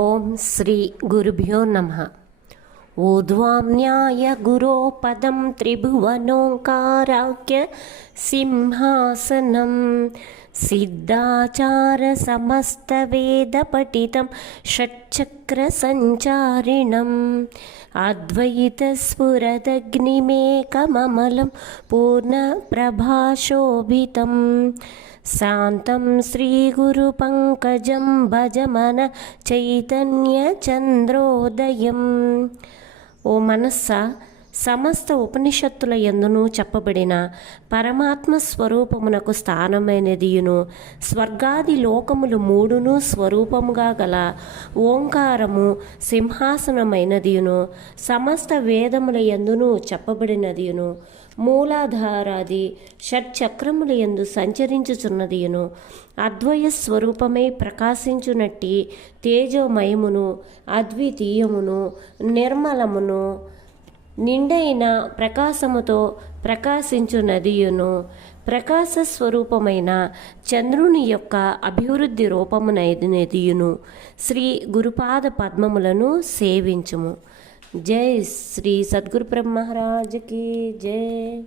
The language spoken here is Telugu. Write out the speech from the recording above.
ఓం శ్రీ గురుభ్యో నమః. ఊర్ధ్వామ్నాయ గురో పదం త్రిభువనోంకారాఖ్య సింహాసనం సిద్ధాచార సమస్త వేద పఠితం షట్చక్ర సంచారిణం అద్వైత స్ఫురదగ్నిమేకమమలం పూర్ణ ప్రభాశోభితం శాంతం శ్రీగురు పంకజం భజమన చైతన్య చంద్రోదయం. ఓ మనస్సా, సమస్త ఉపనిషత్తుల యందును చెప్పబడిన పరమాత్మ స్వరూపమునకు స్థానమైనదియును స్వర్గాది లోకములు మూడును స్వరూపముగా గల ఓంకారము సింహాసనమైనదియును సమస్త వేదముల యందును చెప్పబడినదియును మూలాధారాది షట్చక్రముల యందు సంచరించుచున్నదియును అద్వయ స్వరూపమై ప్రకాశించునట్టి తేజోమయమును అద్వితీయమును నిర్మలమును నిండైన ప్రకాశముతో ప్రకాశించు నదియును ప్రకాశ స్వరూపమైన చంద్రుని యొక్క అభివృద్ధి రూపమునైనదియును శ్రీ గురుపాద పద్మములను సేవించుము. జై శ్రీ సద్గురు బ్రహ్మరాజుకి జై.